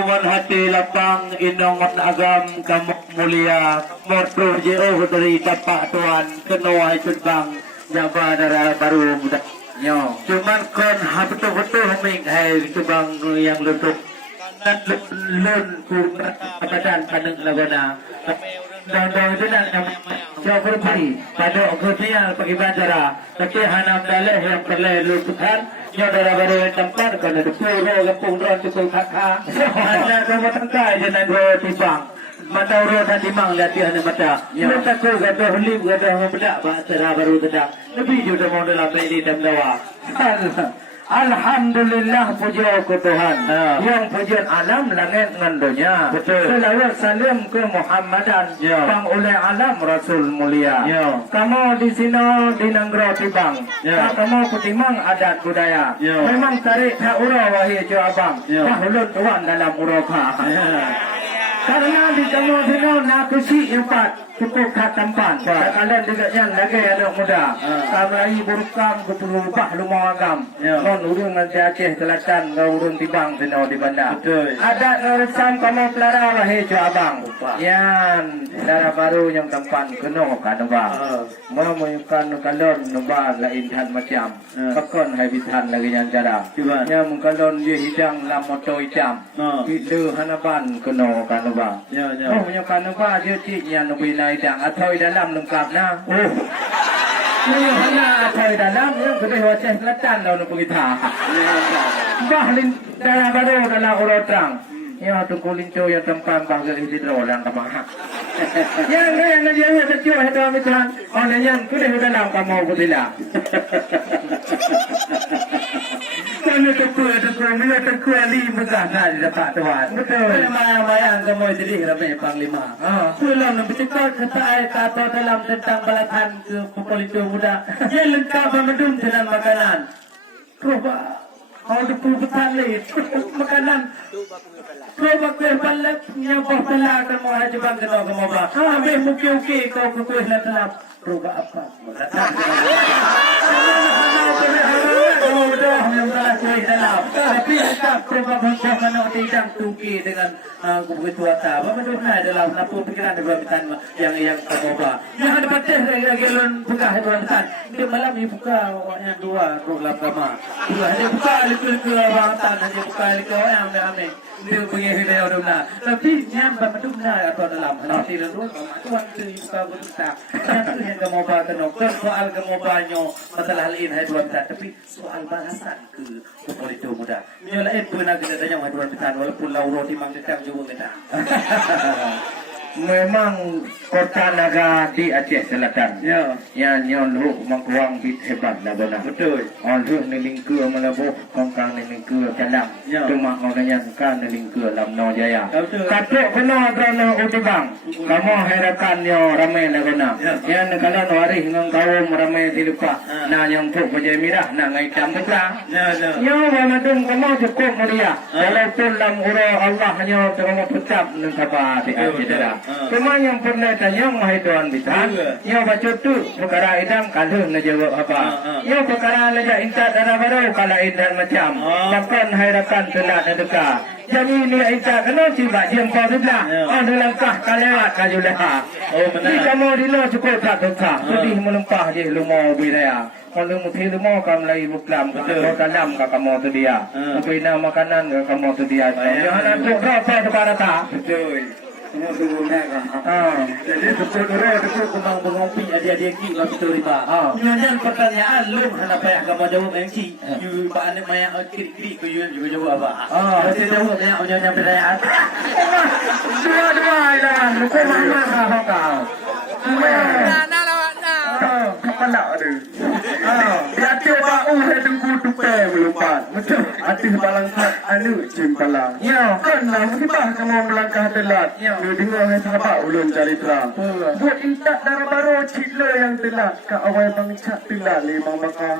hati lapang inongon agam kamuk mulia morpro jero dari tapak tuan kenuai cundang jaba darah baru muda nyo cuman kon betul-betul ming hai cubang yang lutut dan lun badan kaneng lagona dan itu nak jauh berpari pada kerja bagi bandara tapi hanam dalih yang perlu lututan nyo darah baru tempat kan ada pulau kampung ron tukul kakak ada rumah tangga jangan dua timbang mata urut dan timang lihat dia mata mata ko gado huli gado hamda bahasa baru tidak lebih juga mau dalam ini dan dawa Alhamdulillah puja ke Tuhan yang pujian alam langit dengan dunia selawat salam ke Muhammadan bang oleh alam Rasul mulia kamu di sini di Nanggro Tibang kamu kutimang adat budaya memang tarik tak urau wahai abang dahulu tuan dalam uroka karena di kamu sini nak kusi empat cukup kat tempat kalian juga yang lagi anak muda kamai burukam berubah lumah agam non urung nanti Aceh Selatan ke urung Tibang sini di bandar ada urusan kamu pelara wahai abang yang cara baru yang tempat kena kan bang memukan kalon nombor lain dan macam pakon habitan lagi yang cara yang kalon dia hidang lam motor hitam itu hanaban kena kan bang oh yang kan bang dia ciknya nubi hidang atau dalam lengkap na ini hanya atau dalam yang kedua Aceh Selatan lalu begitu bahlin dalam baru dalam urut terang ya tunggu lincu yang tempat bangga hidro orang kamah yang yang tercuh itu misalnya orang yang kedua dalam kamu begitu kan itu kuat lima sana di dapat tuan betul mayang kamu jadi ramai panglima pulang bercakap kata dalam tentang balapan ke politik muda yang lengkap mendung dengan makanan coba ada perubahan lain makanan coba kue balik yang bawah kamu aja bang kena kamu bah habis mungkin kau kue dalam coba apa tapi tak coba bangsa mana tidak tuki dengan begitu apa betul dalam apa pikiran berbitan yang coba yang ada pada lagi buka berbitan dia malam ini buka yang dua program kama dia buka ke bantan hanya buka ke yang ame dia begini dia orang tapi yang betul atau dalam hati lalu tuan tu buka berbitan yang kamu bawa kenokter soal kamu banyak masalah lain hai dua tapi soal bahasan ke politik muda. Nyola pernah kita tanya waduan petan walaupun lauro di mangkang juga kita. Memang kota naga di Aceh Selatan. Ya nyon hu mangkuang bit hebat lah benar. Betul. On hu niling ke melabuh kongkang niling ke calang. Cuma orangnya kan niling ke lam no jaya. Katuk kena drana utibang. Kamu harapan yo ramai lah benar. Yang kalian waris dengan kaum ramai di lupa. Nah yang puk bajai mirah nak ngai tam betul. Yo mamadung kamu cukup mulia. Walaupun lam ura Allah hanya kamu tetapនឹងថាបាទទីអាចទេcuma yang pernah tanya mahai tuan bitan ya baca tu perkara idam kalau nak jawab apa ya perkara lega intat darah baru kalau idam macam bahkan harapan telah dekat jadi ni intat kena cuba diam kau sudah dalam kah kalewat kajulah di kamu di lo cukup tak tukar sedih melempah je lumau biraya kalau mesti lumau kamu lagi buklam kalau dalam kamu tu dia apa makanan kamu tu dia jangan tu apa perkara tak betul semua dulu mereka. Jadi betul betul kembang pengopi adik-adik kita betul riba. Kemudian pertanyaan lu hendak payah kamu jawab MC. You pak anak maya kiri-kiri ku you juga jawab apa? Saya jawab ya orang pertanyaan. Dua dah. Lupa mana kau. Nah lawak nah. Kepala ada. Dia coba tunggu tupai melupat. Betul. Hati balangkat anu cimpalang. Ya, kan mesti kamu melangkah telat. Dengar sahabat ulun cari terang. Buat intak darah baru cila yang telat. Kak awal bangcak telat limang bakar.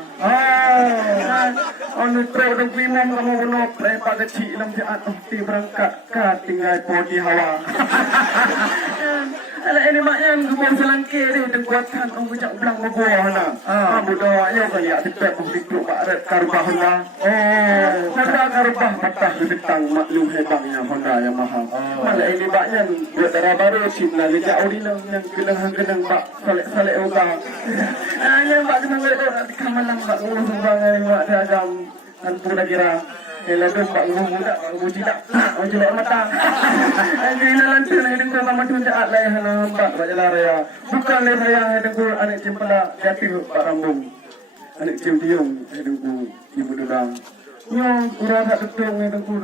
Anu kau dan primam kamu benar. Lepas kecil dalam jahat. Ti berangkat. Kak tinggal podi hawa. Alah ini mak yang gubang selangkir dia kuatan orang bujak belang megah na. Budaya kaya tipek pembituk mak red karbah na. Honda karbah patah bintang maklum hebangnya Honda yang mahal. Malah ini maknya buat darah baru sip lagi jauh di lang yang kenang mak salek uga. Yang mak kenang balik nanti kamalang mak ngurus bangai mak dagang tanpa dah kira. Lalu mak muda muji tak muji mata. Ini nanti ini kau kamu tu cak leh hana mak bajalah raya. Bukan leh raya ini kau anak cempala jatuh pak rambung. Anak cium hidungku ibu dudang. Yo kurang tak betul hidungku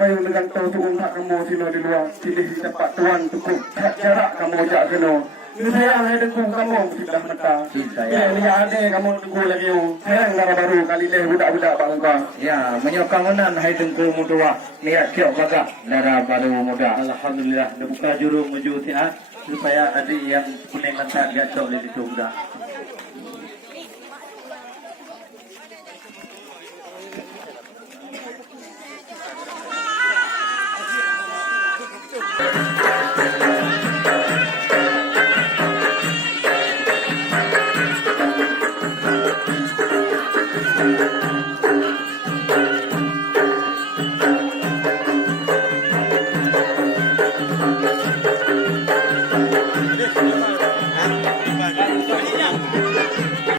bayu dengan tahu tu tak kamu sino di luar. Pilih dapat tuan cukup jarak kamu jak sino. Sayang hidungku kamu sudah mata. Ya ni ada kamu tunggu lagi yo. Sayang darah baru kali leh budak-budak bang kau. Ya, menyokanganan hidungku muda. Niat kiok bagak darah baru muda. Alhamdulillah, dah buka jurung menuju tiat supaya ada yang kuning lantak gacok di situ muda.